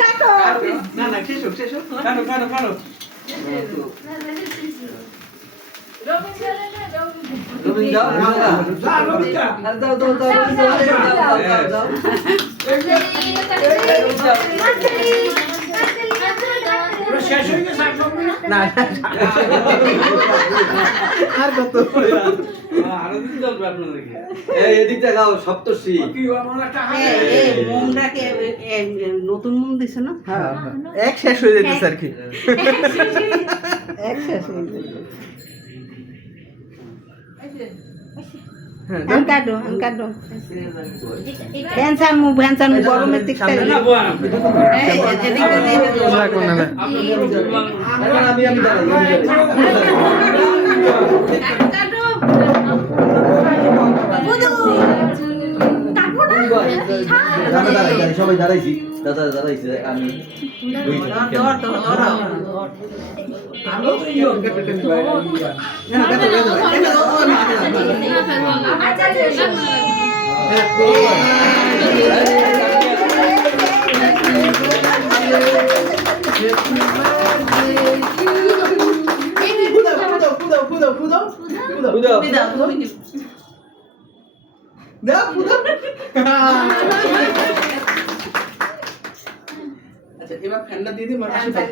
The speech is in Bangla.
কাটো না না শেষ হোক কাটো কাটো কাটো রবিন যাও দাও দাও দাও দাও শেষ হয়ে গেছে না আর কত আরো দিন চলবে আপনাদেরকে এই এদিক দেখাও সপ্তর্ষি কি আমার একটা মোমটাকে নতুন মোম দিছে না হ্যাঁ এক শেষ হয়ে যেতেছে আর কি এক শেষ হয়ে গেছে হ্যাঁ কাটো ভ্যানসান মু গরমের দিক থেকে না বোয়া আমি দাঁড়াই সবাই দাঁড়াইছি দাদা দাঁড়াইছে আমি আচ্ছা এবার ফ্যানটা দিয়ে দিই